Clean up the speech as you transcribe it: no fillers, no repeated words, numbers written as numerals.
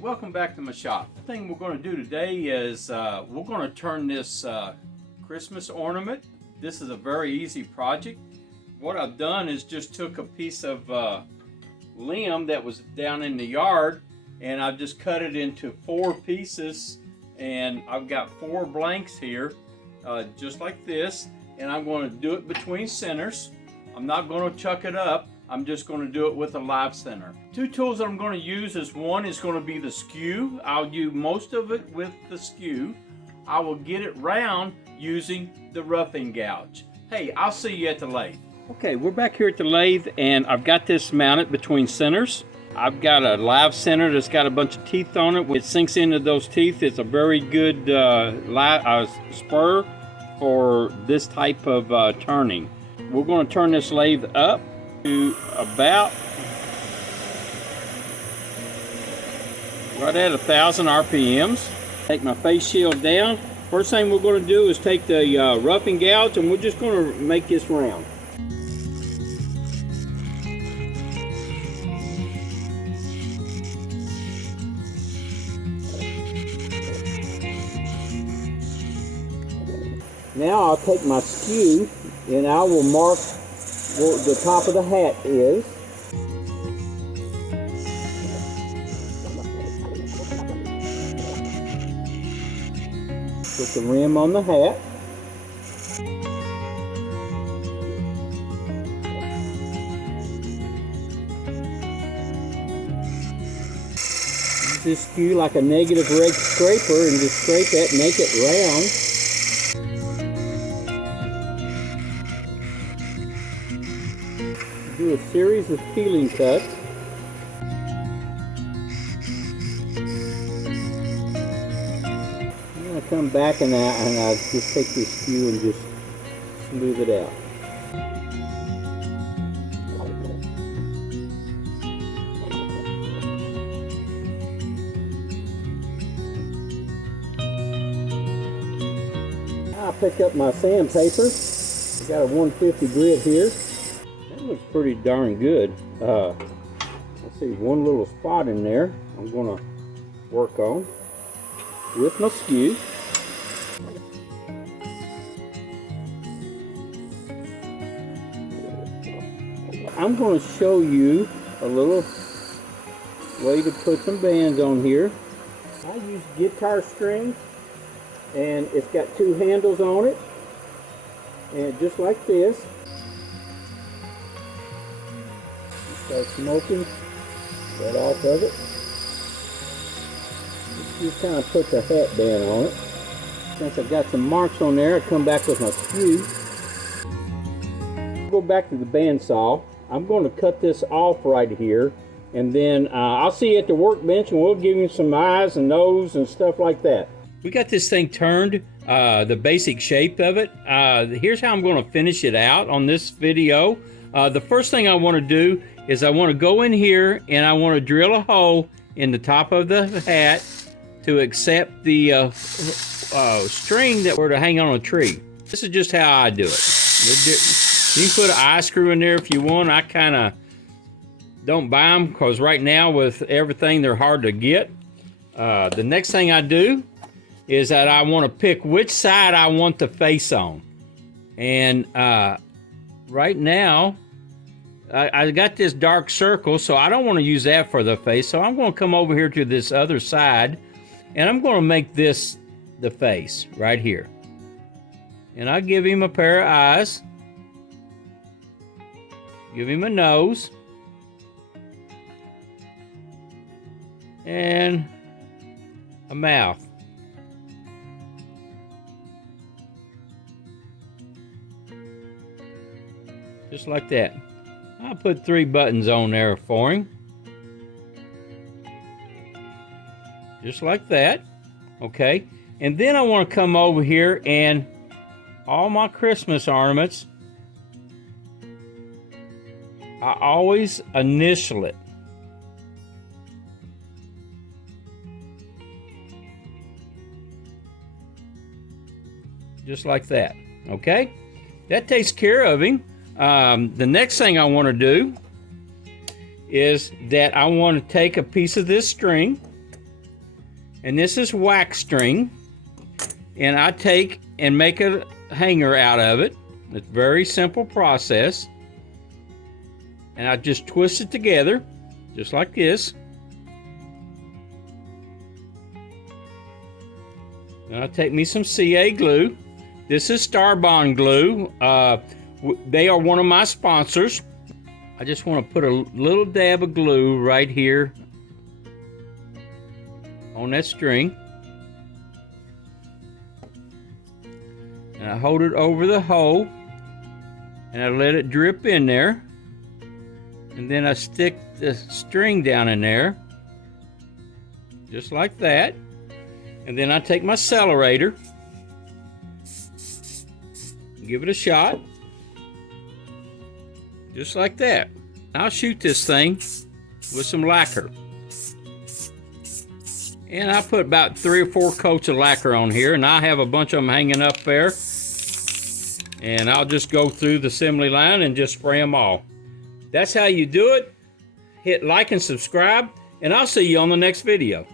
welcome back to my shop. The thing we're going to do today is we're going to turn this Christmas ornament. This is a very easy project. What I've done is just took a piece of limb that was down in the yard and I've just cut it into 4 pieces, and I've got 4 blanks here just like this, and I'm going to do it between centers. I'm not going to chuck it up. I'm just going to do it with a live center. 2 tools that I'm going to use is, one is going to be the skew. I'll do most of it with the skew. I will get it round using the roughing gouge. Hey, I'll see you at the lathe. Okay, we're back here at the lathe, and I've got this mounted between centers. I've got a live center that's got a bunch of teeth on it. When it sinks into those teeth, it's a very good spur for this type of turning. We're going to turn this lathe up to about right at 1,000 RPMs. Take my face shield down. First thing we're going to do is take the roughing gouge, and we're just going to make this round. Now I'll take my skew and I will mark where the top of the hat is. Put the rim on the hat. Use this skew like a negative rake scraper and just scrape that and make it round. Do a series of peeling cuts. I'm going to come back and I just take this skew and just smooth it out. I'll pick up my sandpaper. I got a 150 grit here. Looks pretty darn good. Let's see, one little spot in there I'm going to work on with my skew. I'm going to show you a little way to put some bands on here. I use guitar strings, and it's got 2 handles on it, and just like this. Start smoking that off of it. Just kind of put the hat band on it. Since I've got some marks on there, I come back with my skew. Go back to the bandsaw. I'm going to cut this off right here, and then I'll see you at the workbench, and we'll give you some eyes and nose and stuff like that. We got this thing turned, the basic shape of it. Here's how I'm going to finish it out on this video. The first thing I want to do is I want to go in here and I want to drill a hole in the top of the hat to accept the string that were to hang on a tree. This is just how I do it. You can put an eye screw in there if you want. I kind of don't buy them because right now with everything they're hard to get. The next thing I do is that I want to pick which side I want the face on. And right now I got this dark circle, so I don't want to use that for the face, so I'm going to come over here to this other side, and I'm going to make this the face right here. And I'll give him a pair of eyes, give him a nose, and a mouth. Just like that. I'll put 3 buttons on there for him. Just like that. Okay. And then I want to come over here and all my Christmas ornaments, I always initial it. Just like that. Okay. That takes care of him. The next thing I want to do is that I want to take a piece of this string And this is wax string. And I take and make a hanger out of it. It's a very simple process. And I just twist it together, just like this. And I'll take me some CA glue. This is Starbond glue. They are one of my sponsors. I just want to put a little dab of glue right here on that string. And I hold it over the hole and I let it drip in there. And then I stick the string down in there, just like that. And then I take my accelerator, give it a shot, just like that. I'll shoot this thing with some lacquer. And I put about 3 or 4 coats of lacquer on here, and I have a bunch of them hanging up there. And I'll just go through the assembly line and just spray them all. That's how you do it. Hit like and subscribe, and I'll see you on the next video.